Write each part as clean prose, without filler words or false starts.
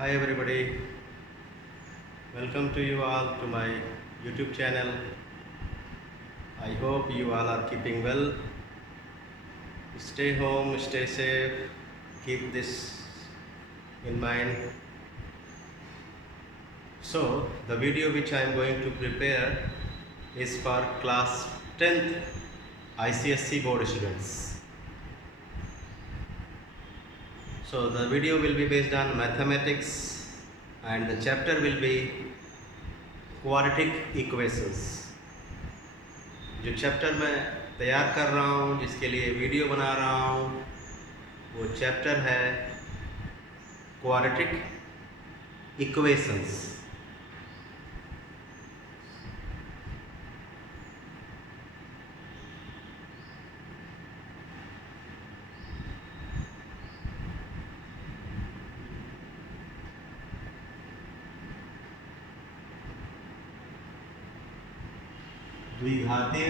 Hi everybody, welcome to you all to my YouTube channel. I hope you all are keeping well. Stay home, stay safe, keep this in mind. So, the video which I am going to prepare is for class 10th ICSE board students. So, the video will be based on mathematics and the chapter will be quadratic equations. जो chapter मैं तैयार कर रहा हूँ, जिसके लिए video बना रहा हूँ, वो चैप्टर है क्वाड्रेटिक इक्वेशंस। द्विघातीय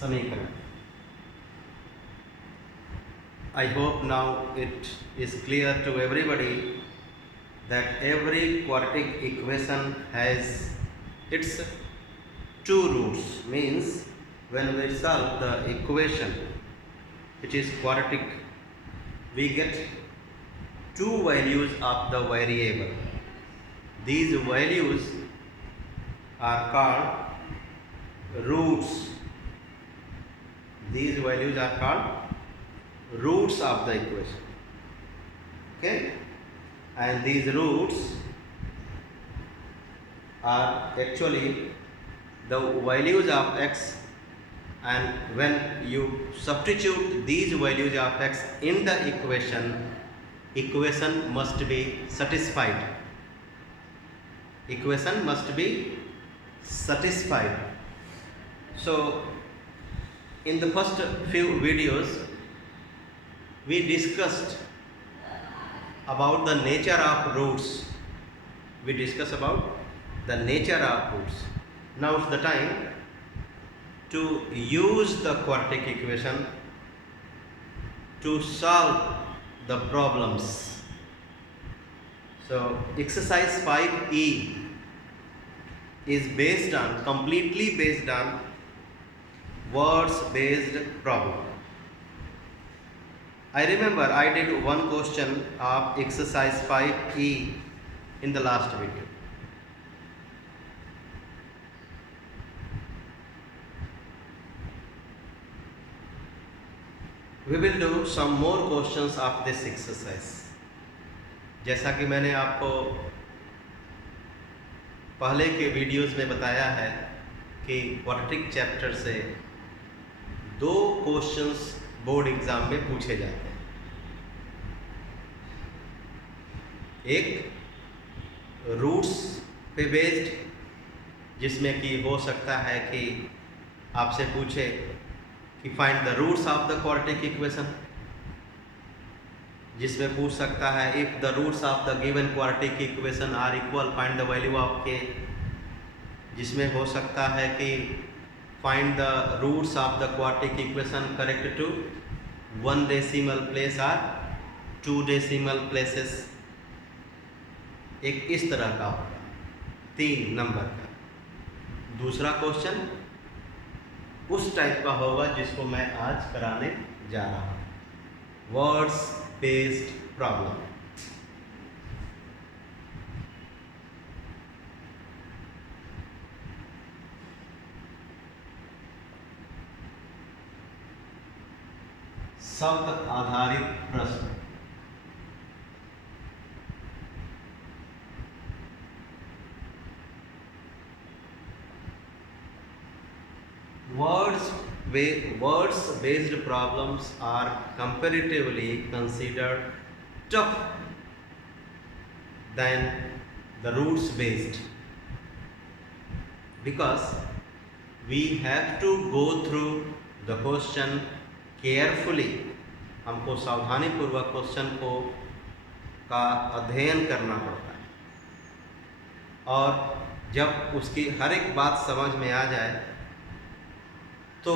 समीकरण। I hope now it is clear to everybody that every quadratic equation has its two roots. Means when we solve the equation which is quadratic, we get two values of the variable. These values are called roots. These values are called roots of the equation. Okay? And these roots are actually the values of x, and when you substitute these values of x in the equation must be satisfied. Equation must be satisfied. So, in the first few videos, we discussed about the nature of roots. We discussed about the nature of roots. Now it's the time to use the quadratic equation to solve the problems. So exercise 5E is completely based on words based problem. I remember I did one question of exercise 5E in the last video. We will do some more questions of this exercise. जैसा कि मैंने आपको पहले के videos में बताया है कि क्वाड्रेटिक चैप्टर से 2 क्वेश्चंस बोर्ड एग्जाम में पूछे जाते हैं। एक रूट्स पे बेस्ड, जिसमें कि हो सकता है कि आपसे पूछे कि find the roots of the quadratic equation, जिसमें पूछ सकता है if the roots of the given quadratic equation are equal find the value of k, जिसमें हो सकता है कि find the roots of the quadratic equation correct to 1 decimal place or 2 decimal places. एक इस तरह का होगा 3 नंबर का। दूसरा क्वेश्चन उस टाइप का होगा जिसको मैं आज कराने जा रहा हूँ, वर्ड्स based problem. शब्द आधारित प्रश्न। Words based problems are comparatively considered tough than the roots based, because we have to go through the question carefully. हमको सावधानी पूर्वक क्वेश्चन को का अध्ययन करना पड़ता है, और जब उसकी हर एक बात समझ में आ जाए तो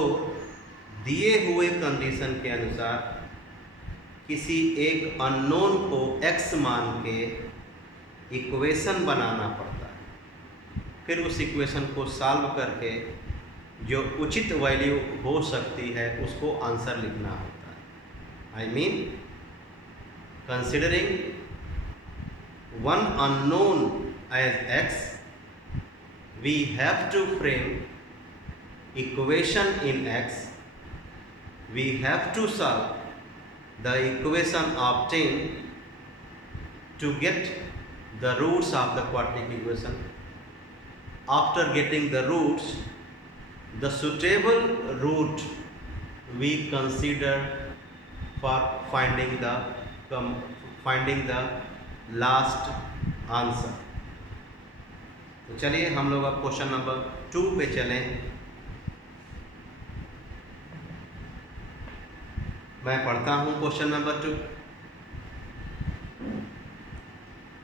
दिए हुए कंडीशन के अनुसार किसी एक अननोन को x मान के इक्वेशन बनाना पड़ता है, फिर उस इक्वेशन को सॉल्व करके जो उचित वैल्यू हो सकती है उसको आंसर लिखना होता है। I mean considering one unknown as x, we have to frame equation in x, we have to solve the equation obtained to get the roots of the quadratic equation. After getting the roots, the suitable root we consider for finding the last answer. तो चलिए हम लोग अब question number 2 पे चलें। मैं पढ़ता हूँ question number 2।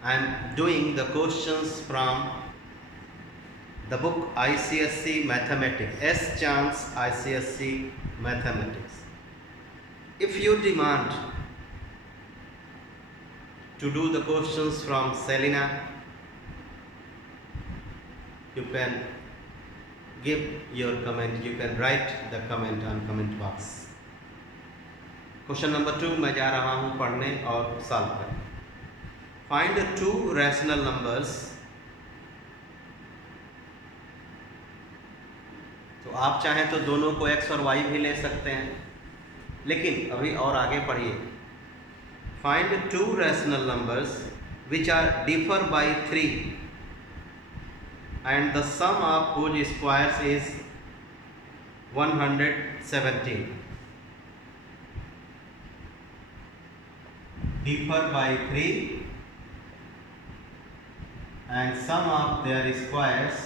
I am doing the questions from the book ICSE mathematics, S Chance ICSE mathematics. If you demand to do the questions from Selina, you can give your comment, you can write the comment on comment box. Question number 2 मैं जा रहा हूँ पढ़ने और solve करने। Find two rational numbers. तो आप चाहें तो दोनों को x और y भी ले सकते हैं, लेकिन अभी और आगे पढ़िए। Find two rational numbers which are differ by 3 and the sum of whose squares is 117. Differ by 3 and sum of their squares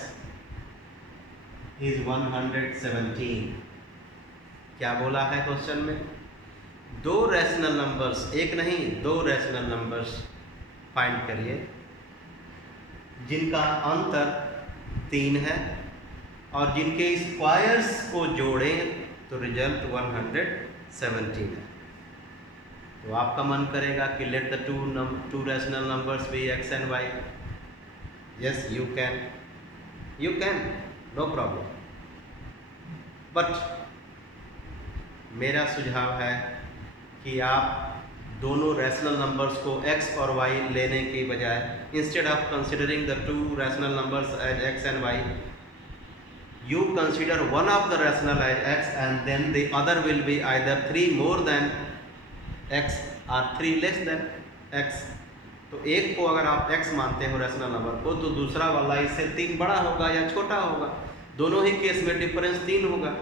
is 117. क्या बोला है क्वेश्चन में? दो रैशनल नंबर्स, एक नहीं दो रैशनल नंबर्स फाइंड करिए जिनका अंतर 3 है और जिनके स्क्वायर्स को जोड़ें तो रिजल्ट 117 है। तो आपका मन करेगा कि let the two rational numbers be x and y। Yes you can, no problem. But मेरा सुझाव है कि आप दोनों रैशनल नंबर्स को x और y लेने के बजाय, instead of considering the two rational numbers as x and y, you consider one of the rational as x and then the other will be either 3 more than x or 3 less than x। तो एक को अगर आप x मानते हो rational number को, तो दूसरा वाला इससे 3 बड़ा होगा या छोटा होगा, दोनों ही केस में डिफरेंस 3 होगा।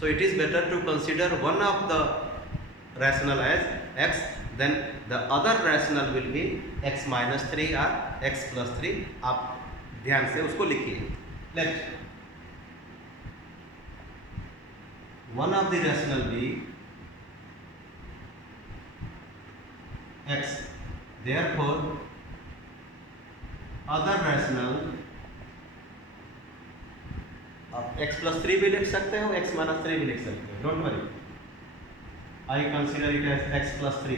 So it is better to consider one of the rational as x, then the other rational will be x minus 3 or x plus 3। आप ध्यान से उसको लिखिए। Let one of the rational be x, therefore other rational आप x plus 3 भी लिख सकते हो, x minus 3 भी लिख सकते हो, don't worry. I consider it as x plus 3.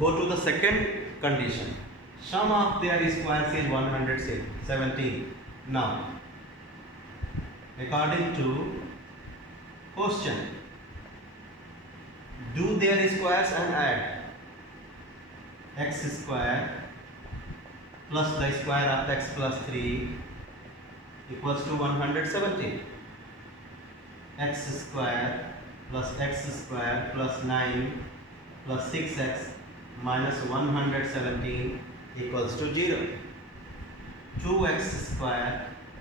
Go to the second condition. Sum of their squares is 117. Now, according to question, do their squares and add x square plus the square of x plus 3 equals to 117. x square plus x square plus 9 plus 6x minus 117 equals to 0. 2x square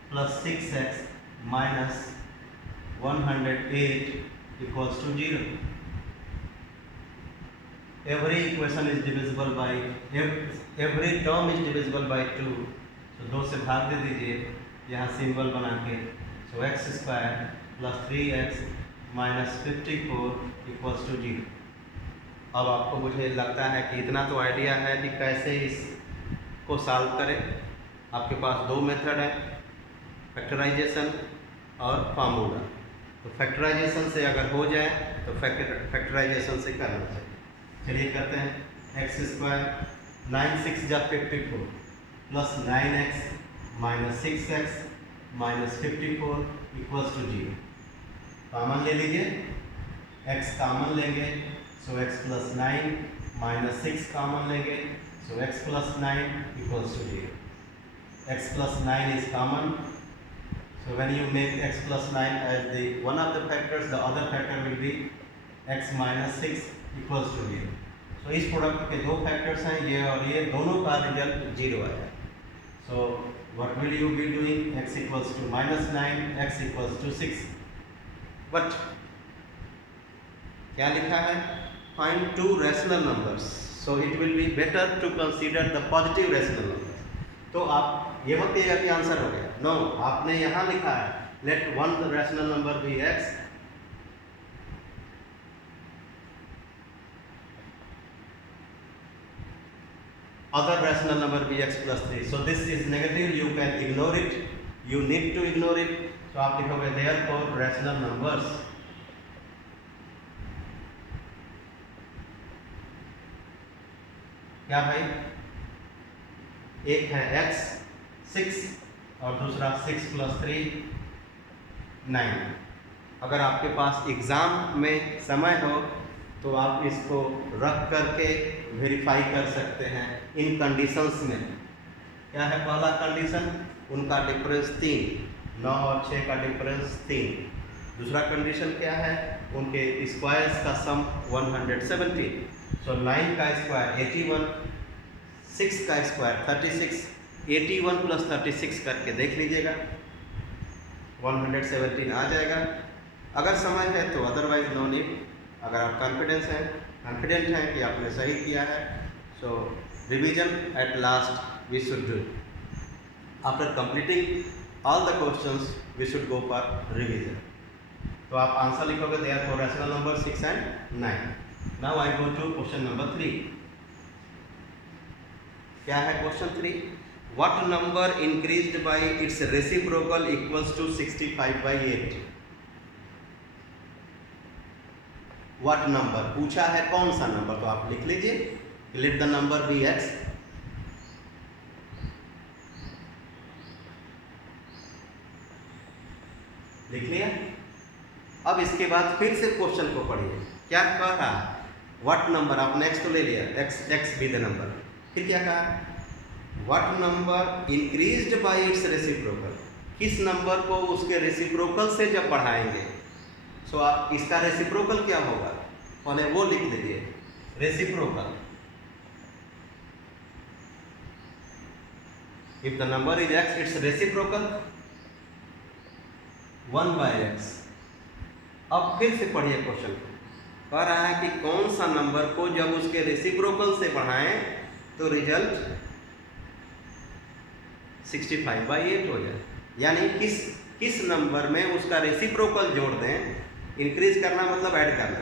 plus 6x minus 108 equals to 0. Every equation is divisible by, every term is divisible by 2. So 2 से भाग दे दीजिए यहाँ symbol बना के। So x square plus 3x minus 54 equals to 0। अब आपको मुझे लगता है कि इतना तो आइडिया है कि कैसे इसको सॉल्व करें। आपके पास दो मेथड है, फैक्टराइजेशन और फार्मूला। तो फैक्टराइजेशन से अगर हो जाए तो फैक्टराइजेशन से करना चाहिए। चलिए करते हैं। एक्स स्क्वायर 9 6 जा 54 plus 9x minus 6x minus 54 equals to 0। Common ले लीजिए, x कॉमन लेंगे so x plus 9 minus 6 common लेंगे so x plus 9 equals to 0। x plus 9 is common, so when you make x plus 9 as the one of the factors, the other factor will be x minus 6 equals to 0. so इस product के दो factors हैं, ये और ये, दोनों का result 0 आया। so what will you be doing? x equals to minus 9, x equals to 6, but क्या लिखा है? find two rational numbers, so it will be better to consider the positive rational numbers. तो आप ये मत कहिएगा कि आंसर हो गया, नो, आपने यहाँ लिखा है let one rational number be x, other rational number be x plus 3. so this is negative, you can ignore it, you need to ignore it. so आप लिखोगे therefore rational numbers क्या भाई? एक है x 6 और दूसरा 6 प्लस 3 9। अगर आपके पास एग्ज़ाम में समय हो तो आप इसको रख करके वेरीफाई कर सकते हैं इन कंडीशंस में। क्या है पहला कंडीशन? उनका डिफरेंस 3, 9 और 6 का डिफरेंस 3। दूसरा कंडीशन क्या है? उनके स्क्वायर्स का सम 117। सो 9 का स्क्वायर 81, 6 का स्क्वायर 36, 81 प्लस 36 करके देख लीजिएगा, 117 आ जाएगा। अगर समय है तो अदरवाइज नो नीड। अगर आप कॉन्फिडेंट हैं कि आपने सही किया है, so revision at last we should do. After completing all the questions we should go for revision. तो आप आंसर लिखोगे therefore rational number 6 and 9। Now I go to question number 3। क्या है question 3? What number increased by its reciprocal equals to 65/8? What number पूछा है, कौन सा number? तो आप लिख लीजिए, let the number be x। लिख लिया। अब इसके बाद फिर से क्वेश्चन को पढ़िए, क्या कह रहा है? What number, आपने x तो ले लिया, x be the number। फिर क्या कहा? What number increased by its reciprocal? किस नंबर को उसके रेसिप्रोकल से जब बढ़ाएंगे, सो आप इसका रेसिप्रोकल क्या होगा पहले वो लिख लीजिए। Reciprocal, if the number is x, it's reciprocal 1/x। अब फिर से पढ़िए क्वेश्चन को, कह रहा है कि कौन सा नंबर को जब उसके रेसिप्रोकल से बढ़ाएं तो रिजल्ट 65/8 हो जाए। यानी किस नंबर में उसका रेसिप्रोकल जोड़ दें, इंक्रीज करना मतलब ऐड करना।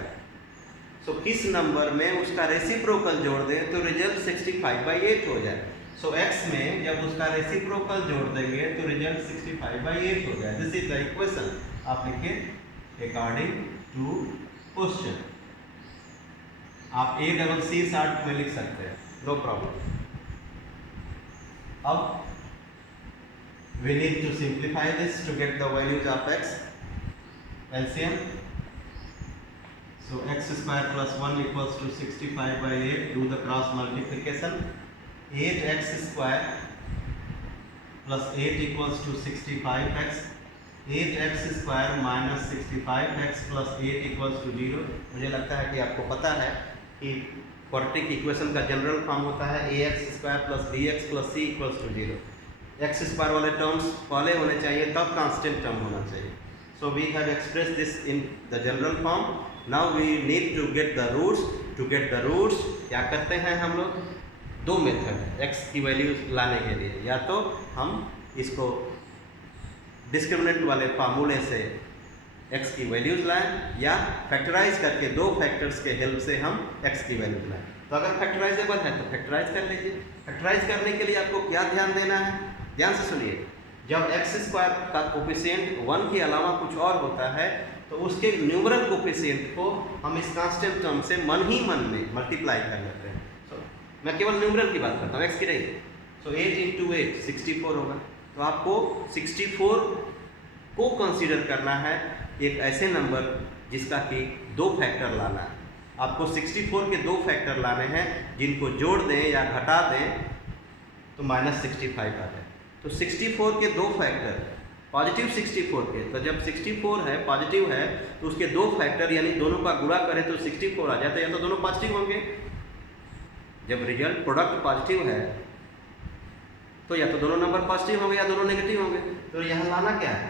सो किस नंबर में उसका रेसिप्रोकल जोड़ दें तो रिजल्ट 65/8 हो जाए। सो x में जब उसका रेसिप्रोकल जोड़ देंगे तो रिजल्ट 65/8 हो जाए। This is the equation. आप लिखिए अकॉर्डिंग टू क्वेश्चन। आप A C शार्ट में लिख सकते हैं, नो प्रॉब्लम। अब we need to simplify this to get the values of x. LCM, so x square plus 1 equals to 65/8. Do the cross multiplication. 8x square plus 8 equals to 65x. 8x square minus 65x plus 8 equals to 0। मुझे लगता है कि आपको पता है कि quadratic equation का general form होता है ax square plus bx plus c equals to 0। X square वाले टर्म्स पहले होने चाहिए, तब कांस्टेंट टर्म होना चाहिए। So we have express this in the general form. Now we need to get the roots. To get the roots क्या करते हैं हम लोग? दो मेथड है एक्स की वैल्यूज लाने के लिए। या तो हम इसको डिस्क्रिमिनेंट वाले फार्मूले से एक्स की वैल्यूज लाएं, या फैक्टराइज करके दो फैक्टर्स के हेल्प से हम एक्स की वैल्यूज लाएं। तो अगर फैक्टराइजेबल है तो फैक्टराइज कर लीजिए। फैक्टराइज करने के लिए आपको क्या ध्यान देना है? ध्यान से सुनिए। जब एक्स स्क्वायर का कोफिशिएंट 1 के अलावा कुछ और होता है तो उसके न्यूमरल कोफिशिएंट को हम इस कांस्टेंट टर्म से मन ही मन में मल्टीप्लाई कर लेते हैं। सो मैं केवल न्यूमरल की बात करता हूँ, एक्स की नहीं। सो 8 × 8 64 होगा। तो आपको 64 को कंसीडर करना है एक ऐसे नंबर जिसका कि 2 फैक्टर लाना है। आपको 64 के 2 फैक्टर लाने हैं, जिनको जोड़ दें या घटा दें तो -65 आ जाए। तो 64 के 2 फैक्टर पॉजिटिव 64 के, तो जब 64 है पॉजिटिव है तो उसके 2 फैक्टर यानी दोनों का गुणा करें तो 64 आ जाता है, या तो दोनों पॉजिटिव होंगे। जब रिजल्ट प्रोडक्ट पॉजिटिव है तो या तो दोनों नंबर पॉजिटिव होंगे या दोनों नेगेटिव होंगे। तो यहाँ लाना क्या है,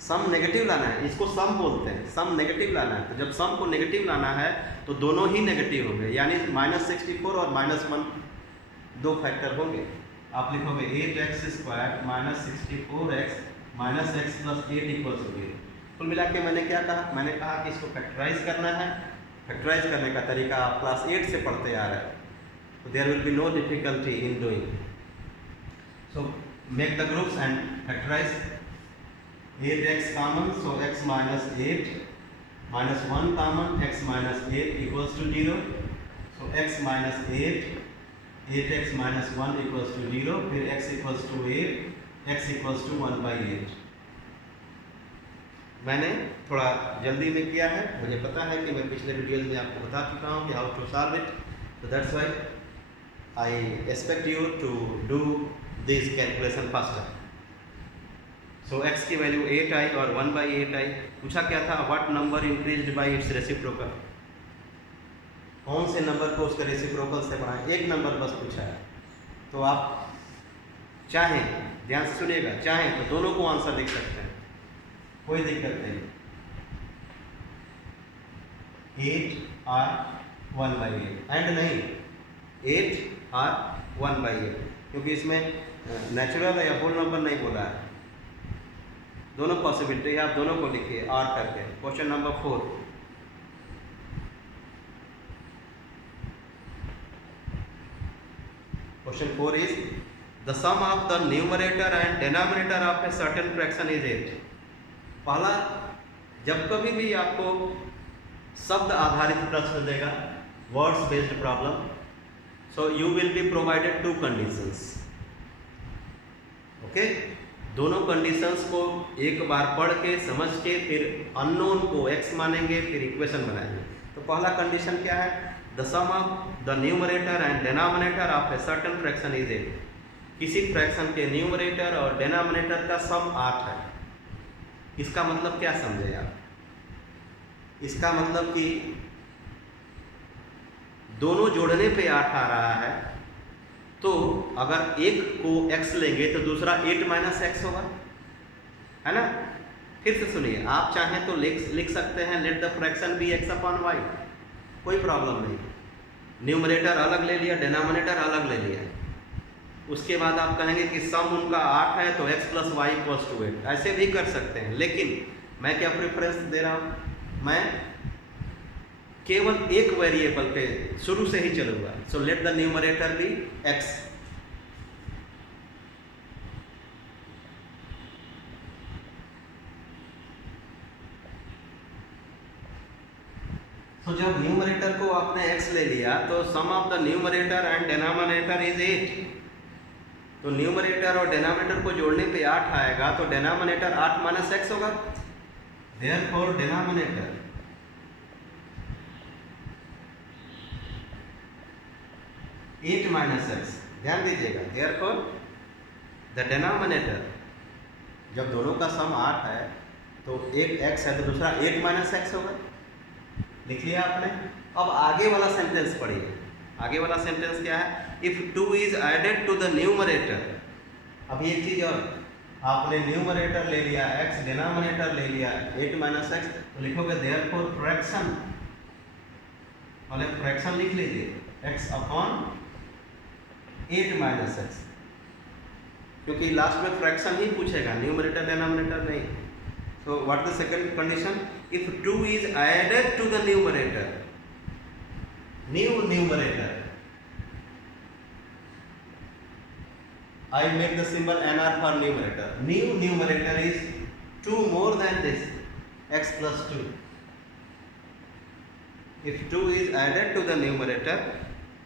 सम नेगेटिव लाना है। इसको सम बोलते हैं, सम नेगेटिव लाना है। तो जब सम को नेगेटिव लाना है तो दोनों ही नेगेटिव होंगे, यानी -64 और -1 2 फैक्टर होंगे। आप लिखोगे 8x² -64x -x + 8 = 0। कुल मिला के मैंने क्या कहा, मैंने कहा कि इसको फैक्टराइज करना है। फैक्टराइज करने का तरीका आप क्लास 8 से पढ़ते आ रहे हैं, तो there will be no difficulty in doing. So make the groups and factorise. 8x common, so x - 8 -1 common, x - 8 = 0। So x - 8 8x - 1 = 0, फिर x = 8, x = 1/8। मैंने थोड़ा जल्दी में किया है, मुझे पता है कि मैं पिछले वीडियोज़ में आपको बता चुका हूँ कि हाउ टू सॉल्व इट। तो that's why I expect you to do this calculation faster. So x की वैल्यू 8 आई और 1/8 आई। पूछा क्या था, what number increased by its reciprocal. कौन से नंबर को उसके रेसिप्रोकल से बढ़ाएं, एक नंबर बस पूछा है। तो आप चाहें, ध्यान से सुनिएगा, चाहें तो दोनों को आंसर लिख सकते हैं, कोई दिक्कत नहीं। 8 और 1/8 एंड नहीं 8 और 1/8, क्योंकि इसमें नेचुरल या होल नंबर नहीं बोला है। दोनों पॉसिबिलिटी है, आप दोनों को लिखिए आर करके। Question number 4। Question 4 is the sum of the numerator and denominator of a certain fraction is 8। पहला, जब कभी भी आपको शब्द आधारित प्रश्न देगा, words based problem, so you will be provided 2 conditions. Okay, दोनों कंडीशंस को एक बार पढ़ के समझ के फिर अननोन को x मानेंगे, फिर इक्वेशन बनाएंगे। तो पहला कंडीशन क्या है, the sum of the numerator and denominator of a certain fraction is 8। किसी फ्रैक्शन के न्यूमरेटर और डेनोमिनेटर का सम 8 है। इसका मतलब क्या समझे आप, इसका मतलब कि दोनों जोड़ने पे 8 आ रहा है, तो अगर एक को x लेंगे तो दूसरा 8 - x होगा, है ना। फिर से सुनिए, आप चाहें तो लिख सकते हैं let the fraction B x/y, कोई प्रॉब्लम नहीं। न्यूमरेटर अलग ले लिया, डिनोमिनेटर अलग ले लिया, उसके बाद आप कहेंगे कि सम उनका 8 है तो x + y = 8, ऐसे भी कर सकते हैं। लेकिन मैं क्या प्रेफरेंस दे रहा हूँ, मैं केवल एक वेरिएबल पे शुरू से ही चलूंगा। So let the numerator be x। तो जब न्यूमरेटर को आपने x ले लिया तो sum of the numerator and denominator is 8। तो न्यूमरेटर और डिनोमिनेटर को जोड़ने पे 8 आएगा, तो डिनोमिनेटर 8 - x होगा। देयरफॉर डिनोमिनेटर (8 - x), ध्यान दीजिएगा, देयरफॉर द डिनोमिनेटर, जब दोनों का सम 8 है तो एक x है तो दूसरा 8 - x होगा। लिख लिया आपने। अब आगे वाला सेंटेंस पढ़िए। आगे वाला सेंटेंस क्या है, if 2 is added to the numerator. अभी एक चीज और, आपने न्यूमरेटर ले लिया x, डिनोमिनेटर ले लिया 8 - x, तो लिखोगे देयरफॉर फ्रैक्शन, मतलब फ्रैक्शन लिख लीजिए x/8 - x, क्योंकि लास्ट में फ्रैक्शन ही पूछेगा, न्यूमरेटर डिनोमिनेटर नहीं। So what the second condition? If 2 is added to the numerator, new numerator, I make the symbol NR for numerator. New numerator is 2 more than this, x plus 2. If 2 is added to the numerator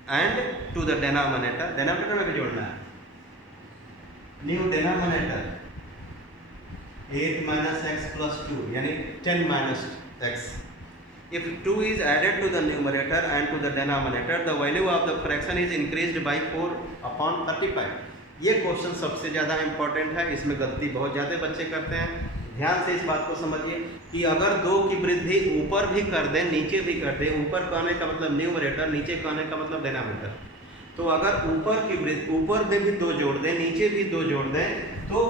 and to the denominator में भी जोड़ना है, new denominator 8 minus x plus 2 यानी 10 minus x. If 2 is added to the numerator and to the denominator, the value of the fraction is increased by 4 upon 35. ये question सबसे ज़्यादा important है, इसमें गलती बहुत ज़्यादा बच्चे करते हैं। ध्यान से इस बात को समझिए कि अगर 2 की वृद्धि ऊपर भी कर दें नीचे भी कर दें, ऊपर कहने का मतलब न्यूमरेटर, नीचे कहने का मतलब डिनोमिनेटर, तो अगर ऊपर की वृद्धि ऊपर में भी 2 जोड़ दें नीचे भी 2 जोड़ दें तो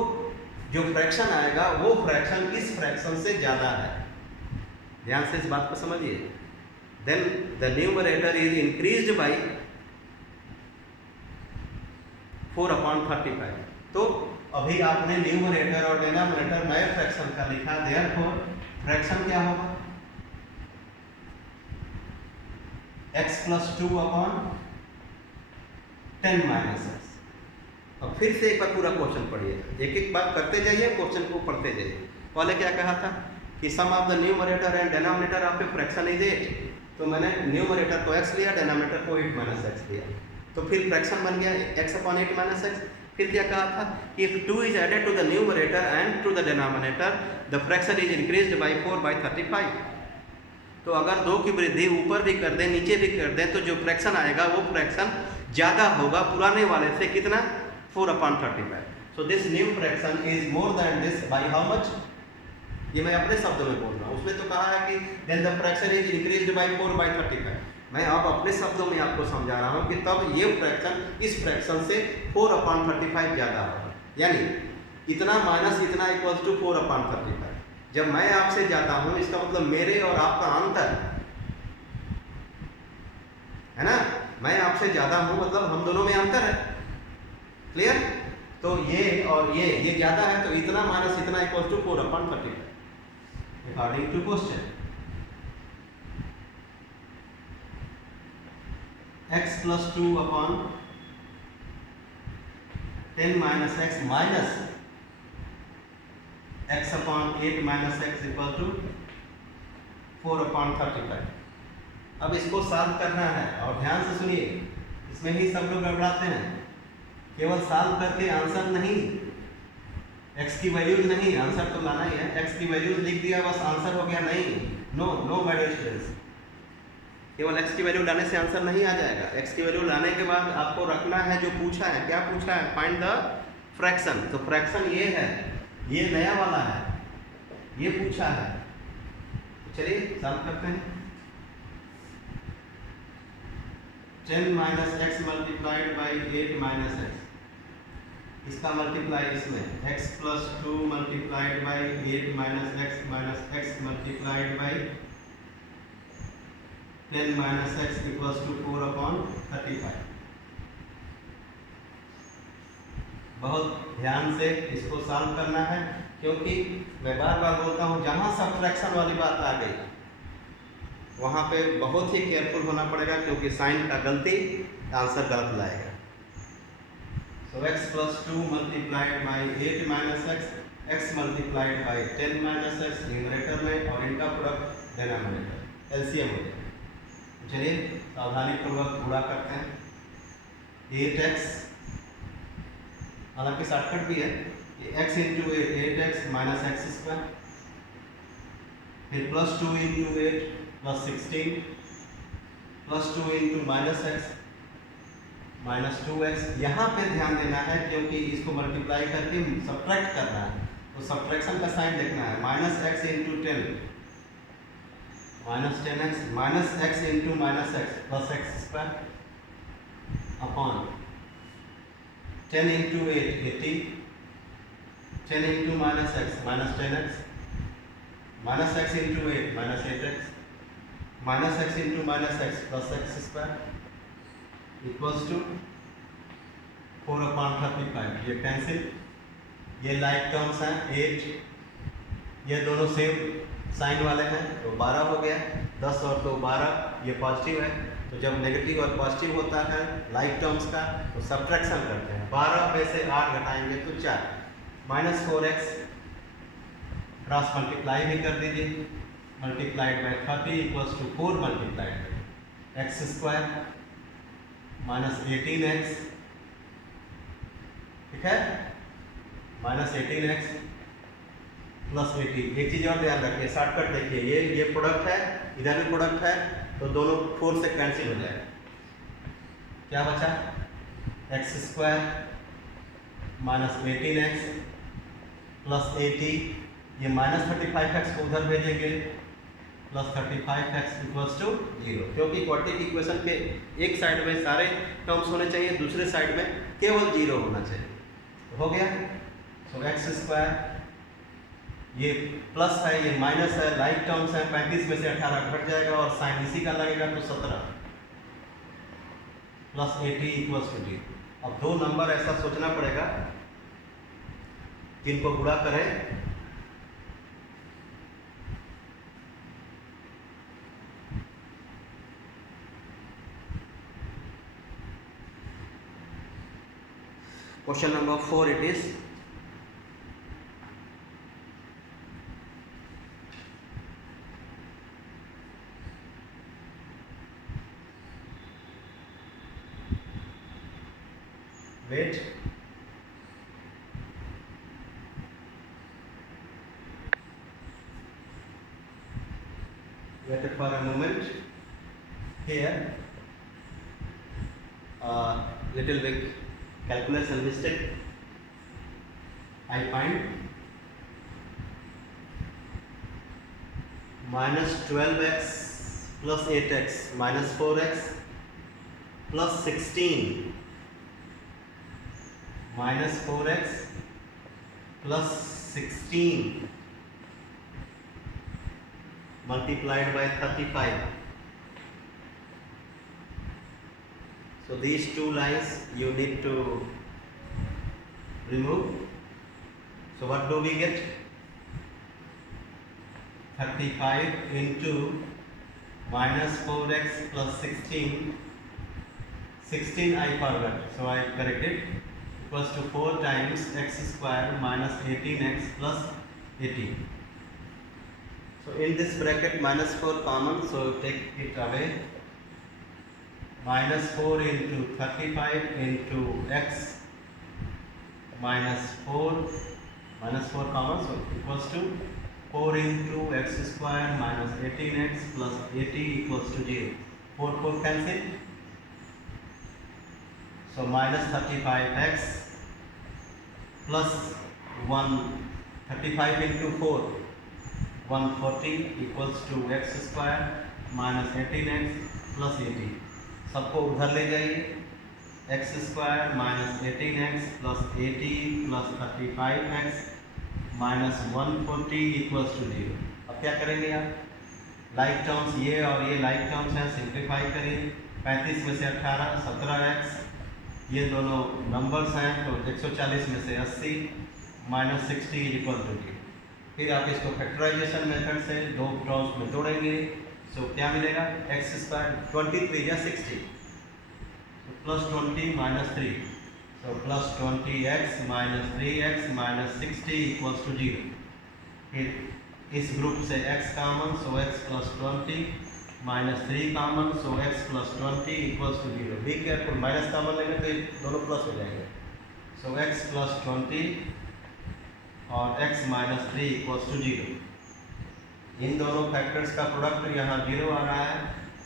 जो फ्रैक्शन आएगा वो फ्रैक्शन इस फ्रैक्शन से ज़्यादा है। ध्यान से इस बात को समझिए। Then the numerator is increased by 4 upon 35। तो अभी आपने न्यूमरेटर और डिनोमिनेटर नए फ्रैक्शन का लिखा, देयरफॉर फ्रैक्शन क्या होगा x plus 2 upon 10 minus x। अब फिर से एक बार पूरा क्वेश्चन पढ़िए, एक एक बात करते जाइए, क्वेश्चन को पढ़ते जाइए। पहले क्या कहा था कि sum of the numerator and denominator of a fraction is 8, तो मैंने न्यूमरेटर को x लिया, डिनोमिनेटर को 8 minus x लिया, तो फिर फ्रैक्शन बन गया x upon 8 minus x। फिर क्या कहा था कि if 2 is added to the numerator and to the denominator, the fraction is increased by 4 by 35। तो अगर 2 की वृद्धि ऊपर भी कर दें नीचे भी कर दें तो जो फ्रैक्शन आएगा वो फ्रैक्शन ज़्यादा होगा पुराने वाले से, कितना 4 upon 35। So this new fraction is more than this by how much, ये मैं अपने शब्दों में बोल रहा हूँ, उसमें तो कहा है कि then the fraction is increased by 4 by 35। मैं अब अपने शब्दों में आपको समझा रहा हूँ कि तब ये फ्रैक्शन इस फ्रैक्शन से 4 upon 35 ज़्यादा होगा, यानी इतना माइनस इतना इक्वल्स टू 4 upon 35। जब मैं आपसे जाता हूँ इसका मतलब मेरे और आपका अंतर है ना, मैं आपसे ज़्यादा हूँ मतलब हम दोनों में अंतर है, क्लियर। तो ये और ये ज़्यादा है, तो इतना माइनस इतना equals to 4 upon 35 according to question. x plus 2 upon 10 minus x minus x upon 8 minus x equal to 4 upon 35। अब इसको सॉल्व करना है और ध्यान से सुनिए, इसमें ही सब लोग गड़बड़ाते हैं, केवल सॉल्व करके आंसर नहीं, x की वैल्यूज नहीं, आंसर तो लाना ही है, x की वैल्यूज लिख दिया बस आंसर हो गया, नहीं, नो माय डियर स्टूडेंट्स, केवल x की वैल्यू लाने से आंसर नहीं आ जाएगा। x की वैल्यू लाने के बाद आपको रखना है जो पूछा है, क्या पूछा है, फाइंड द फ्रैक्शन। तो फ्रैक्शन ये है, ये नया वाला है, ये पूछा है, चलिए सॉल्व करते हैं। 10 minus x multiplied by 8 minus x, इसका मल्टीप्लाई इसमें x plus 2 multiplied by 8 minus x multiplied by 10 minus x equals to 4 upon 35। बहुत ध्यान से इसको सॉल्व करना है, क्योंकि मैं बार बार बोलता हूँ जहाँ सब्ट्रैक्शन वाली बात आ गई वहाँ पे बहुत ही केयरफुल होना पड़ेगा, क्योंकि साइन का गलती आंसर गलत लाएगा। सो x plus 2 multiplied by 8 minus x multiplied by 10 minus x numerator में और इनका प्रोडक्ट डिनोमिनेटर एलसीएम हो जाएगा। चलिए सावधानी पूर्वक पूरा करते हैं। 8x, हालांकि शॉर्टकट भी है, x into 8x minus x square, फिर plus 2 into 8 plus 16 plus 2 into minus x minus 2x। यहाँ पे ध्यान देना है क्योंकि इसको मल्टीप्लाई करके सब्ट्रैक्ट करना है, तो सब्ट्रैक्शन का साइन देखना है। Minus x into 10 minus 10x minus x into minus x plus x square upon 10 into 8 80, 10 into minus x minus 10x minus x into 8 minus 8x minus x into minus x plus x square equals to 4 upon 35। ये cancel, ये like terms हैं 8, ये दोनों same sign वाले हैं तो 12 हो गया, 10 और 2 12, ये पॉजिटिव है, तो जब नेगेटिव और पॉजिटिव होता है लाइक टर्म्स का तो सब्ट्रैक्शन करते हैं। 12 में से 8 घटाएंगे तो 4, माइनस 4x क्रॉस मल्टीप्लाई भी कर दीजिए, multiplied by 30 equals to 4 multiplied by x square minus 18x, ठीक है, माइनस 18x प्लस 18। एक चीज़ और ध्यान रखिए, शॉर्टकट देखिए, ये प्रोडक्ट है, इधर भी प्रोडक्ट है, तो दोनों 4 से कैंसिल हो जाएगा। क्या बचा, x square minus 18x plus 80, ये माइनस 35x को उधर भेजेंगे, प्लस 35x इक्वल्स टू 0, क्योंकि क्वाड्रेटिक इक्वेशन के एक साइड में सारे टर्म्स होने चाहिए, दूसरे साइड में केवल 0 होना चाहिए। हो गया, सो एक्स स्क्वायर, ये प्लस है ये माइनस है, लाइक टर्म्स है, 35 में से 18 घट जाएगा और साइन इसी का लगेगा तो 17 प्लस 80 इक्वल्स टू 0। अब दो नंबर ऐसा सोचना पड़ेगा जिनको गुणा करें question number 4 it is wait, wait for a moment here, little bit calculation mistake I find, minus 12x plus 8x minus 4x plus 16 minus 4x plus 16 multiplied by 35. So these two lines you need to remove. So what do we get? 35 into minus 4x plus 16. 16 I forgot, so I corrected. Equals to 4 times x square minus 18x plus 18. So in this bracket minus 4 common, so take it away. Minus 4 into 35 into x minus 4 common, so equals to 4 into x square minus 18x plus 80 equals to 0. 4 cancel. So minus 35x plus 35 into 4, 140 equals to x square minus 18x plus 80. सबको उधर ले जाइए, x square minus 18x plus 80 plus 35x minus 140 equals to 0। अब क्या करेंगे आप, like terms ये और ये लाइक टर्म्स हैं, सिंप्लीफाई करिए। 35 में से 18 17x, ये दोनों नंबर्स हैं तो 140 में से 80 माइनस 60 इक्वल टू 0। फिर आप इसको फैक्टराइजेशन मेथड से दो टर्म्स में तोड़ेंगे, सो क्या मिलेगा, एक्स स्क्वायर 23 या 60 plus 20 minus 3, so plus 20x minus 3x minus 60 equals to 0। फिर इस ग्रुप से x common, so x plus 20 minus 3 common, so x plus 20 equals to 0। Be careful, minus common लेंगे तो दोनों प्लस हो जाएंगे, सो x प्लस 20 और x माइनस 3 इक्वल्स टू 0। इन दोनों फैक्टर्स का प्रोडक्ट यहाँ 0 आ रहा है,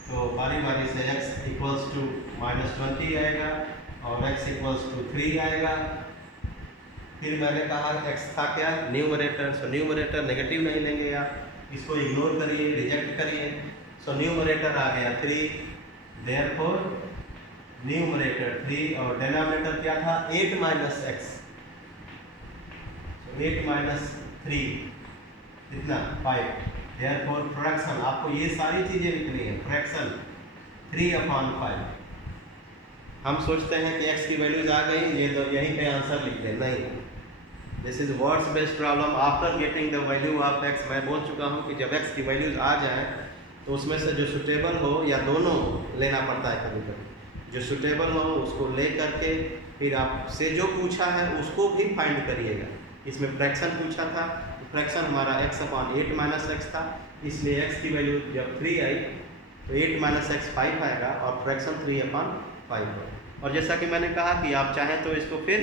तो बारी बारी से x इक्वल्स टू माइनस 20 आएगा और x इक्वल्स टू 3 आएगा। फिर मैंने कहा x था क्या, न्यूमरेटर, सो न्यूमरेटर नेगेटिव नहीं लेंगे आप, इसको इग्नोर करिए, रिजेक्ट करिए। सो न्यूमरेटर आ गया 3, देयरफॉर न्यूमरेटर 3 और डिनोमिनेटर क्या था 8 माइनस एक्स, सो 8 माइनस 3 कितना 5। देयरफॉर फ्रैक्शन, आपको ये सारी चीज़ें लिखनी है, फ्रैक्शन 3/5। हम सोचते हैं कि x की वैल्यूज आ गई, ये तो यहीं पे आंसर लिख दें, नहीं, this is words based problem. After getting the value of x, मैं बोल चुका हूँ कि जब x की वैल्यूज आ जाए तो उसमें से जो सुटेबल हो या दोनों लेना पड़ता है कभी कभी, जो सुटेबल हो उसको ले करके फिर आपसे जो पूछा है उसको भी फाइंड करिएगा इसमें फ्रैक्शन पूछा था, फ्रैक्शन हमारा x अपॉन 8 माइनस एक्स था, इसलिए x की वैल्यू जब 3 आई तो 8 माइनस एक्स 5 आएगा और फ्रैक्शन 3 अपॉन 5 है। और जैसा कि मैंने कहा कि आप चाहें तो इसको फिर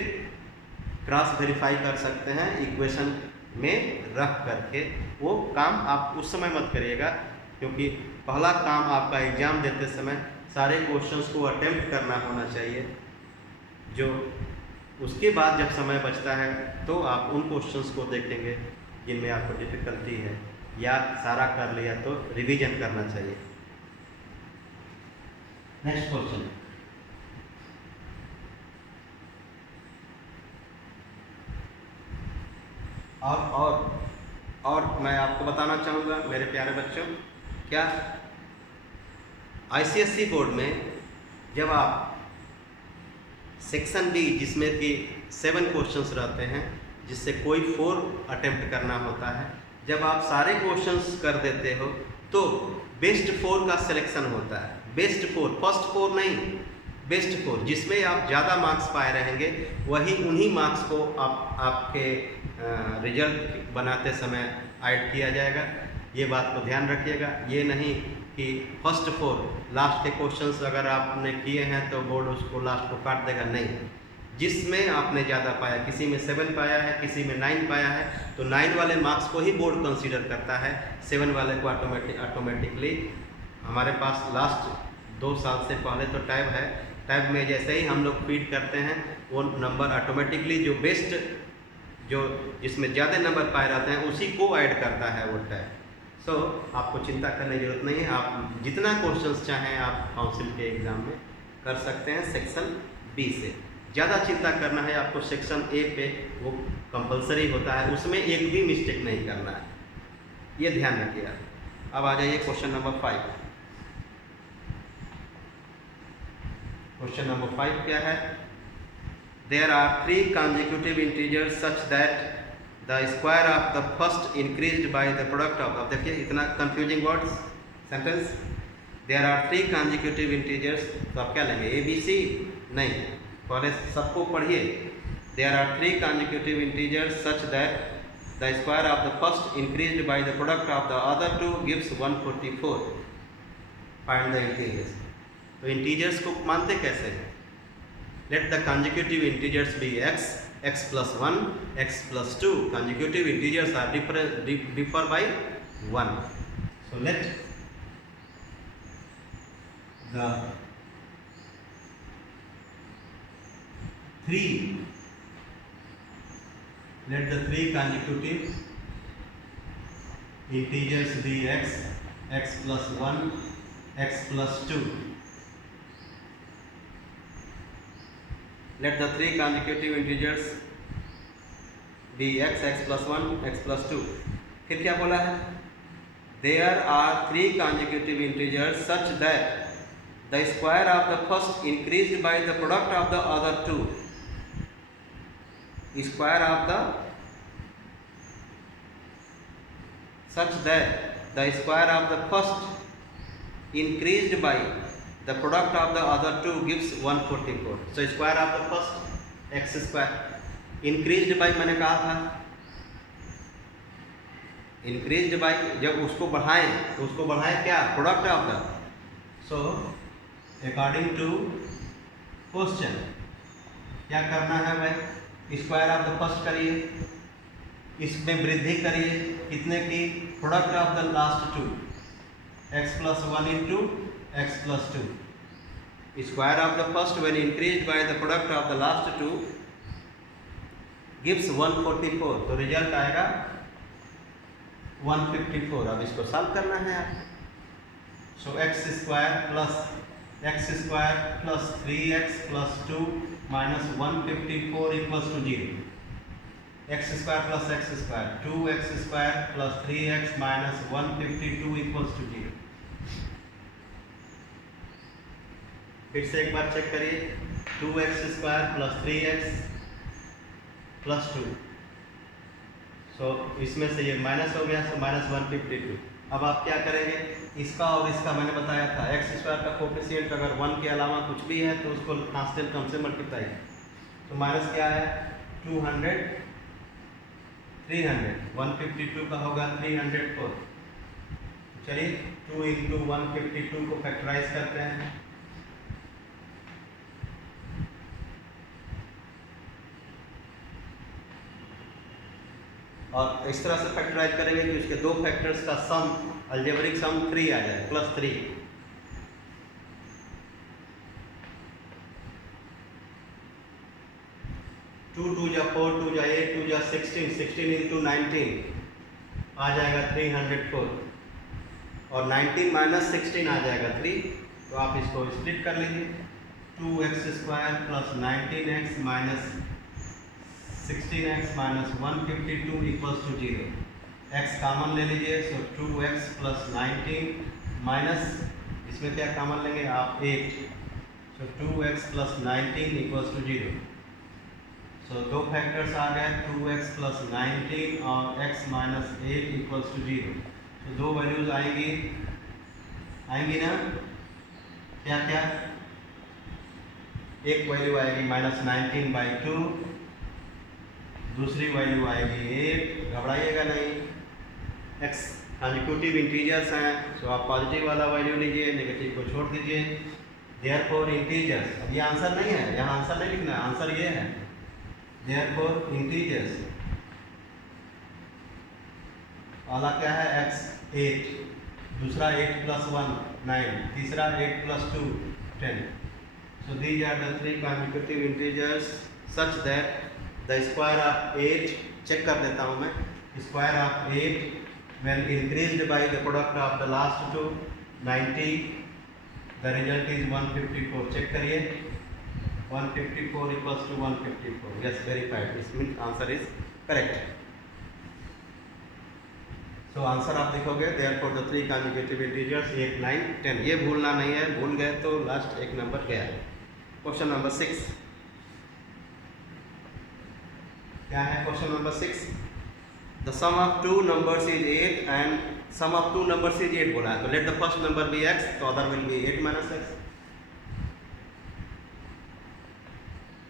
क्रॉस वेरीफाई कर सकते हैं इक्वेशन में रख करके। वो काम आप उस समय मत करिएगा, क्योंकि पहला काम आपका एग्ज़ाम देते समय सारे क्वेश्चंस को अटेम्प्ट करना होना चाहिए। जो उसके बाद जब समय बचता है तो आप उन क्वेश्चंस को देखेंगे जिनमें आपको डिफ़िकल्टी है, या सारा कर लिया तो रिवीजन करना चाहिए। नेक्स्ट क्वेश्चन, और मैं आपको बताना चाहूँगा मेरे प्यारे बच्चों, क्या ICSE बोर्ड में जब आप सेक्शन बी जिसमें कि 7 क्वेश्चंस रहते हैं, जिससे कोई 4 अटेम्प्ट करना होता है, जब आप सारे क्वेश्चंस कर देते हो तो बेस्ट 4 का सिलेक्शन होता है। बेस्ट 4, फर्स्ट 4 नहीं, बेस्ट 4, जिसमें आप ज़्यादा मार्क्स पाए रहेंगे वही उन्हीं मार्क्स को आपके रिजल्ट बनाते समय ऐड किया जाएगा। ये बात को ध्यान रखिएगा। ये नहीं कि फर्स्ट 4 लास्ट के क्वेश्चंस अगर आपने किए हैं तो बोर्ड उसको लास्ट को काट देगा, नहीं। जिसमें आपने ज़्यादा पाया, किसी में 7 पाया है, किसी में 9 पाया है, तो 9 वाले मार्क्स को ही बोर्ड कंसीडर करता है, 7 वाले को ऑटोमेटिकली। हमारे पास लास्ट 2 साल से पहले तो टैब है, टैब में जैसे ही हम लोग फीड करते हैं वो नंबर ऑटोमेटिकली जो बेस्ट, जो जिसमें ज़्यादा नंबर पाए रहते हैं उसी को ऐड करता है वो टैब। सो आपको चिंता करने की जरूरत नहीं है। आप जितना क्वेश्चंस चाहें आप काउंसिल के एग्ज़ाम में कर सकते हैं सेक्शन बी से। ज़्यादा चिंता करना है आपको सेक्शन ए पे, वो कंपलसरी होता है, उसमें एक भी मिस्टेक नहीं करना है, ये ध्यान रखिए। अब आ जाइए क्वेश्चन नंबर 5। क्वेश्चन नंबर 5 क्या है? There are 3 consecutive integers such that the square of the first increased by the product of। अब देखिए इतना confusing words sentence। There are 3 consecutive integers, तो आप क्या लेंगे? A B C? नहीं, पहले सबको पढ़िए। There are 3 consecutive integers such that the square of the first increased by the product of the other two gives 144। Find the integers। तो integers को मानते कैसे हैं? Let the consecutive integers be x, x plus 1, x plus 2। Consecutive integers are differ by 1। So let the 3 consecutive integers be x, x plus 1, x plus 2। Let the 3 consecutive integers be x, x plus 1, x plus 2। फिर क्या बोला है? There are 3 consecutive integers such that the square of the first increased by the product of the other two। Square of the such that the square of the first increased by the product of the other two gives 144। So square of the first x square increased by, मैंने कहा था increased by, जब उसको बढ़ाएं तो उसको बढ़ाएं क्या? Product of the. So according to question क्या करना है भाई? स्क्वायर ऑफ द फर्स्ट करिए, इसमें वृद्धि करिए, कितने की? Product of the last two, x plus 1 into x plus 2। Square of the first when increased by the product of the last two gives 144। तो रिजल्ट आएगा 154। अब इसको सॉल्व करना है आप। So x square plus 3x plus 2 minus 154 equals to 0। x square plus x square, 2x square plus 3x minus 152 equals to 0। फिर से एक बार चेक करिए, 2x square plus 3x plus 2। सो इसमें से ये माइनस हो गया, सो माइनस 152। अब आप क्या करेंगे? इसका और इसका मैंने बताया था, x स्क्वायर का कोफिशिएंट अगर 1 के अलावा कुछ भी है तो उसको कांस्टेंट टर्म से मल्टीप्लाई। तो माइनस क्या है? 200 300, 152 का होगा 304। चलिए 2 इंटू 152 को फैक्टराइज करते हैं। और इस तरह से फैक्टराइज करेंगे कि उसके दो फैक्टर्स का सम, अलजेब्रिक सम 3 आ जाए, +3। 2 2 जा 4, 2 जा 8, 2 जा 16, 16 इंटू 19 आ जाएगा 304, और 19 माइनस 16 आ जाएगा 3। तो आप इसको स्प्लिट कर लीजिए, 2x² plus 19x minus 16x minus 152 equals to 0। x common ले लीजिए, सो 2x प्लस 19 माइनस, इसमें क्या कॉमन लेंगे आप, 8, सो 2x प्लस 19 इक्वल्स टू 0। सो दो फैक्टर्स आ गए, 2x प्लस 19 और x माइनस 8 इक्वल्स टू 0। तो दो वैल्यूज आएंगी ना, क्या क्या, एक वैल्यू आएगी -19/2, दूसरी वैल्यू आएगी 8। घबराइएगा नहीं, x कंसेक्यूटिव इंटीजर्स हैं, सो आप पॉजिटिव वाला वैल्यू लीजिए, नेगेटिव को छोड़ दीजिए। देयरफॉर इंटीजर्स, अब ये आंसर नहीं है, यहाँ आंसर नहीं लिखना है, आंसर ये है, देयरफॉर इंटीजर्स वाला क्या है, x 8, दूसरा 8 प्लस 1 9, तीसरा 8 plus 2 10। So these are the three consecutive integers such that the square of 8, check कर देता हूँ मैं, square of 8 when increased by the product of the last two 90, the result is 154। Check करिए, 154 equals to 154, yes, verified, this means answer is correct। तो answer आप लिखोगे, therefore the three consecutive integers 8 9 10। ये भूलना नहीं है, भूल गए तो लास्ट एक नंबर गया। क्वेश्चन नंबर 6 क्या है? Question number 6, the sum of two numbers is 8 and sum of two numbers is 8 बोला है, तो let the first number be x, तो other will be 8 minus x।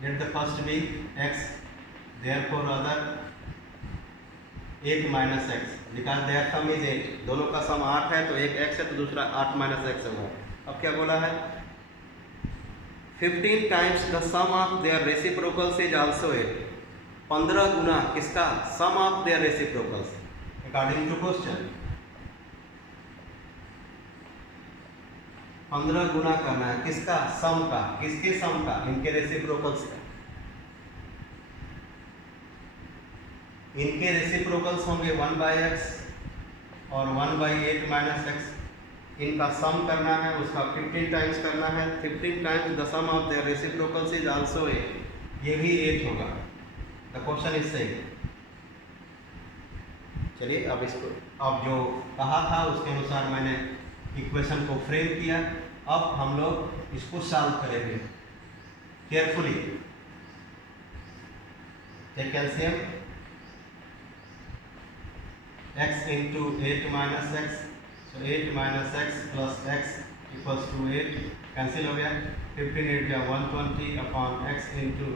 Let the first be x, therefore other 8 minus x, because there sum is 8, दोनों का सम 8 है, तो एक x है तो दूसरा 8 minus x होगा। अब क्या बोला है, 15 times the sum of their reciprocals is also 8। 15 गुना किसका, sum of their reciprocals, according to question. 15 गुना करना है किसका, सम का, किसके सम का, इनके रेसिप्रोकल्स का। इनके रेसिप्रोकल्स होंगे 1/x और 1/8 minus x। इनका सम करना है, उसका 15 टाइम्स करना है, 15 times the sum of their reciprocals is also 8, ये भी 8 होगा। द क्वेश्चन इज सही। चलिए अब इसको, अब जो कहा था उसके अनुसार मैंने इक्वेशन को फ्रेम किया। अब हम लोग इसको सॉल्व करेंगे carefully. Take LCM, x into 8 minus x, so 8 minus x plus x equals to 8, cancel हो गया। 15 8 या 120 upon x into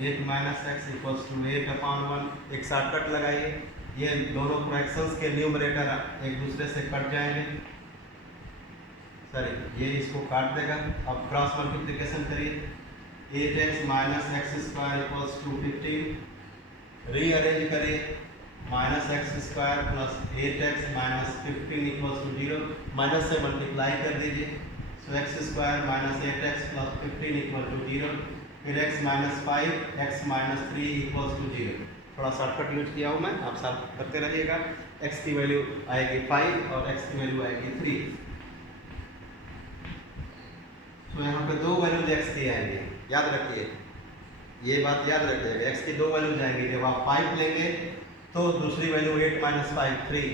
8 minus x equals to 8 upon 1। एक शॉर्टकट लगाइए, ये दोनों फ्रैक्शंस के न्यूमरेटर एक दूसरे से कट जाएंगे, सॉरी ये इसको काट देगा। अब क्रॉस मल्टीप्लिकेशन करिए, 8x minus x² equals to 15, rearrange करिए, -x² plus 8x minus 15 equals to 0, minus से मल्टीप्लाई कर दीजिए, सो x² minus 8x plus 15 equal to 0, फिर x minus 5 x minus 3 equals to 0। थोड़ा शॉर्टकट यूज किया हूँ मैं, आप सॉल्व करते रहिएगा। x की वैल्यू आएगी 5 और x की वैल्यू आएगी 3। तो यहाँ पे दो वैल्यूज x की आएंगी, याद रखिए, ये बात याद रखिएगा, x की दो वैल्यूज आएंगी। जब आप 5 लेंगे तो दूसरी वैल्यू 8 minus 5 3,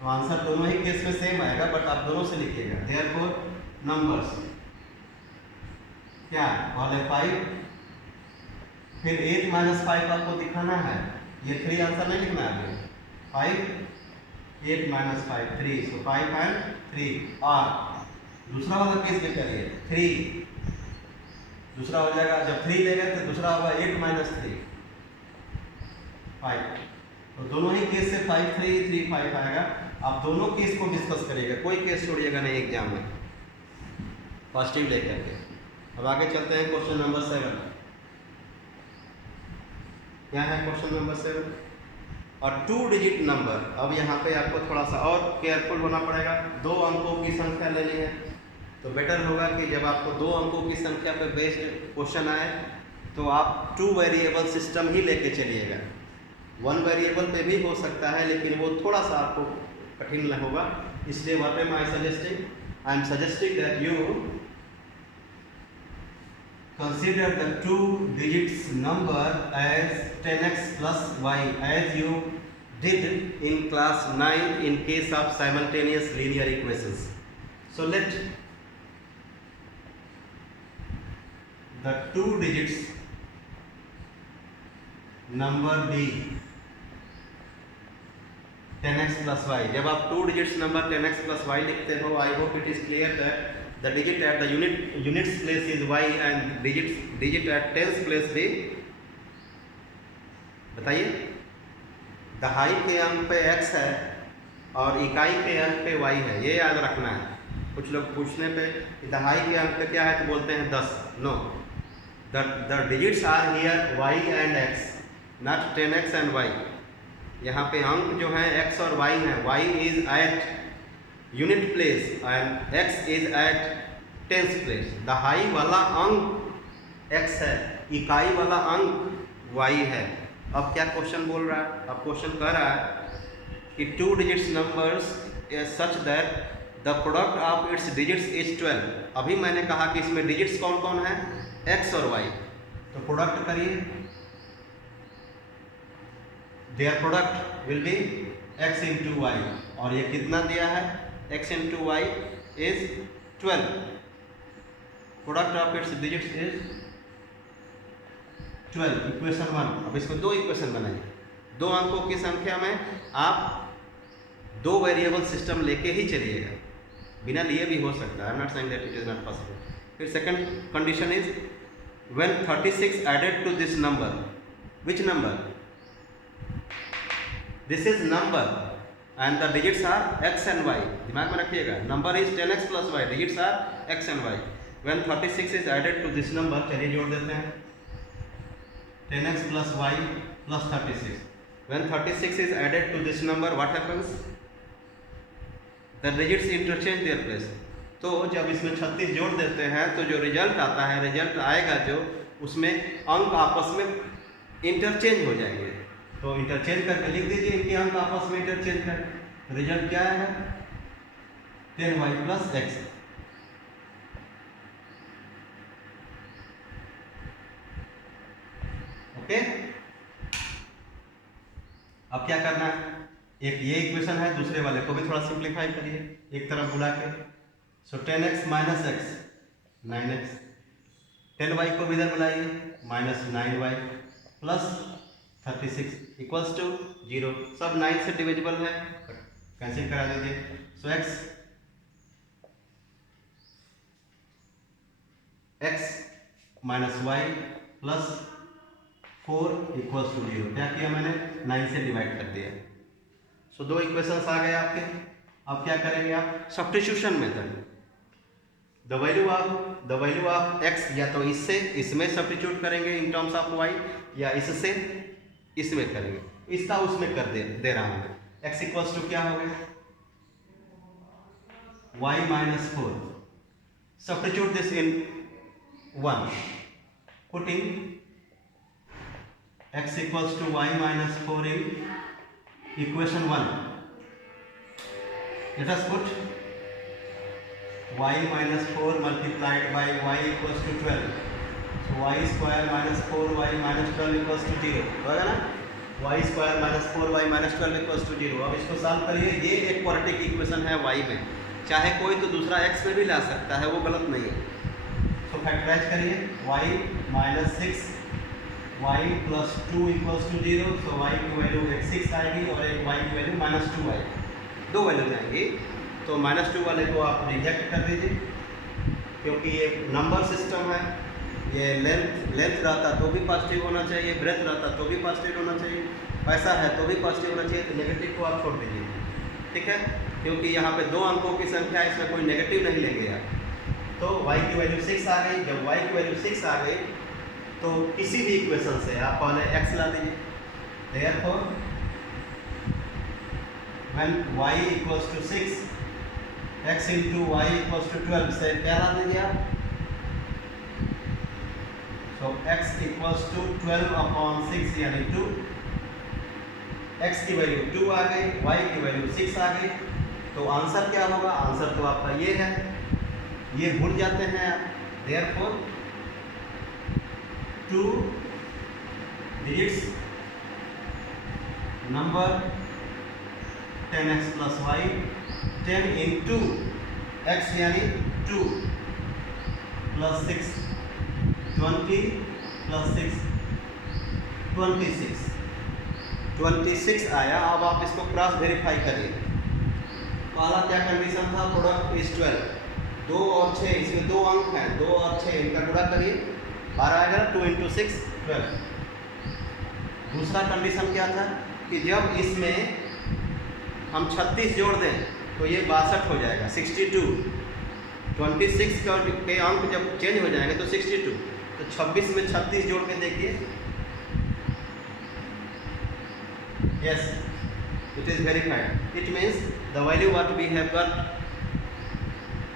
तो आंसर दोनों ही केस में सेम आएगा, बट आप दोनों से लिखिएगा। देयरफॉर नंबर्स क्या वाले 5, फिर 8 minus 5 आपको दिखाना है, ये 3 आंसर नहीं लिखना है, 5 8 minus 5 3, सो 5 and 3। और दूसरा वाला केस में करिए, 3 दूसरा हो जाएगा, जब 3 लेंगे तो दूसरा होगा 8 minus 3, 5। तो दोनों ही केस से 5 3 3 5 आएगा। आप दोनों केस को डिस्कस करिएगा, कोई केस छोड़िएगा नहीं एग्जाम में, पॉजिटिव लेकर के। अब आगे चलते हैं क्वेश्चन नंबर 7। क्या है क्वेश्चन नंबर 7? और 2 डिजिट नंबर। अब यहाँ पे आपको थोड़ा सा और केयरफुल होना पड़ेगा। 2 अंकों की संख्या लेनी है, तो बेटर होगा कि जब आपको 2 अंकों की संख्या पे बेस्ड क्वेश्चन आए तो आप 2 वेरिएबल सिस्टम ही लेके चलिएगा। 1 वेरिएबल पे भी हो सकता है, लेकिन वो थोड़ा सा आपको कठिन होगा। इसलिए what am I am suggesting that you consider the 2 digits number as 10x plus y as you did in class 9 in case of simultaneous linear equations. So let the 2 digits number be 10x plus y. जब आप 2 digits number 10x plus y लिखते हो, I hope it is clear that the digit at the units place is y and digit at tens place be, बताइए, दहाई के अंक पे x है और इकाई के अंक पे y है, ये याद रखना है। कुछ लोग पूछने पे दहाई के अंक पे क्या है तो बोलते हैं 10। No, the digits are here y and x, not 10x and y। यहाँ पे अंक जो है x और y है, y is at unit place and x is at tens place. दहाई वाला अंक x है, इकाई वाला अंक y है। अब क्या क्वेश्चन बोल रहा है? अब क्वेश्चन कह रहा है कि 2 digits numbers such that the product of its digits is 12। अभी मैंने कहा कि इसमें डिजिट्स कौन कौन है, x और y। तो प्रोडक्ट करिए, their product will be x into y, और ये कितना दिया है, x into y is 12। Product of its digits is 12, equation 1। अब इसको 2 इक्वेशन बनाइए। 2 अंकों की संख्या में आप 2 वेरिएबल सिस्टम लेके ही चलिएगा, बिना लिए भी हो सकता है। I am not saying that it is not possible. फिर second condition is when 36 added to this number, which number, this is number and the digits are x and y। दिमाग में रखिएगा, number is 10x plus y, digits are x and y। when 36 is added to this number, चलिए जोड़ देते हैं, 10x plus y plus 36। when 36 is added to this number, what happens, the digits interchange their place। तो जब इसमें 36 जोड़ देते हैं तो जो रिजल्ट आता है, रिजल्ट आएगा जो, उसमें अंक आपस में इंटरचेंज हो जाएंगे। तो इंटरचेंज करके लिख दीजिए, इनके अंक आपस में इंटरचेंज कर, रिजल्ट क्या है, 10y प्लस x। ओके, अब क्या करना है, एक ये इक्वेशन है, दूसरे वाले को भी थोड़ा सिंप्लीफाई करिए एक तरफ बुला के। सो 10x minus x 9x, 10y को भी इधर बुलाइए, minus 9y plus 36 equals to 0। सब 9 से डिविजिबल है, कैंसिल करा दीजिए। So x minus y plus 4 equals to 0। क्या किया मैंने, 9 से डिवाइड कर दिया। सो 2 इक्वेशंस आ गए आपके। अब क्या करेंगे आप, substitution method. The value of x या तो इससे इसमें सब्स्टिट्यूट करेंगे इन टर्म्स ऑफ y, या इससे इसमें करेंगे, इसका उसमें कर दे रहा हूं। x इक्वल्स टू क्या हो गया, y minus 4। Substitute this in 1, putting x equals to y minus 4 in equation 1। Let us put y minus 4 multiplied by y equals to 12। so y square minus 4y minus 12 equals to 0 होगा ना, y square minus 4y minus 12 equals to 0। अब इसको solve करिए, ये एक quadratic equation है y में, चाहे कोई तो दूसरा x में भी ला सकता है, वो गलत नहीं है। तो फैक्टराइज करिए, y minus 6 y plus 2 equals to 0। So y की वैल्यू एक 6 आएगी और एक y की वैल्यू माइनस 2 आएगी, 2 वैल्यू आएंगी। तो माइनस 2 वाले को आप रिजेक्ट कर दीजिए, क्योंकि ये नंबर सिस्टम है, ये लेंथ रहता तो भी पॉजिटिव होना चाहिए, ब्रेथ रहता तो भी पॉजिटिव होना चाहिए। ऐसा है तो भी पॉजिटिव होना चाहिए, तो नेगेटिव को आप छोड़ दीजिए, ठीक है, क्योंकि यहाँ पे 2 अंकों की संख्या है, इसमें कोई नेगेटिव नहीं लेंगे आप। तो y की वैल्यू 6 आ गई। जब y की वैल्यू 6 आ गई तो किसी भी इक्वेशन से आप पहले x ला दीजिए। Therefore when y equals to 6, x into y equals to 12 से क्या ला दीजिए आप? So x equals to 12 upon 6 यानी 2। x की वैल्यू 2 आ गई, y की वैल्यू 6 आ गई, तो आंसर क्या होगा? आंसर तो आपका ये है, ये भूल जाते हैं आप। Therefore 2 digits number 10x plus y, 10 into x यानी 2 plus 6, 20 plus 6, 26, 26 आया। अब आप इसको क्रॉस वेरीफाई करिए। पहला क्या कंडीशन था? प्रोडक्ट इज 12, 2 और 6, इसमें 2 अंक हैं, 2 और 6 इनका गुणा करिए, 12 आएगा, 2 into 6 12। दूसरा कंडीशन क्या था कि जब इसमें हम 36 जोड़ दें तो ये 62 हो जाएगा, 62। 26 के अंक जब चेंज हो जाएंगे तो 62, तो 26 में 36 जोड़ के देखिए। Yes, it is verified. It means the value what we have got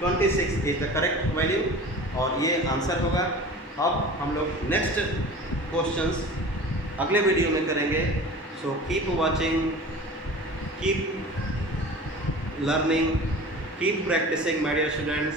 26 is the correct value और ये आंसर होगा। अब हम लोग नेक्स्ट क्वेश्चंस अगले वीडियो में करेंगे। So keep watching, keep learning, keep practising my dear students.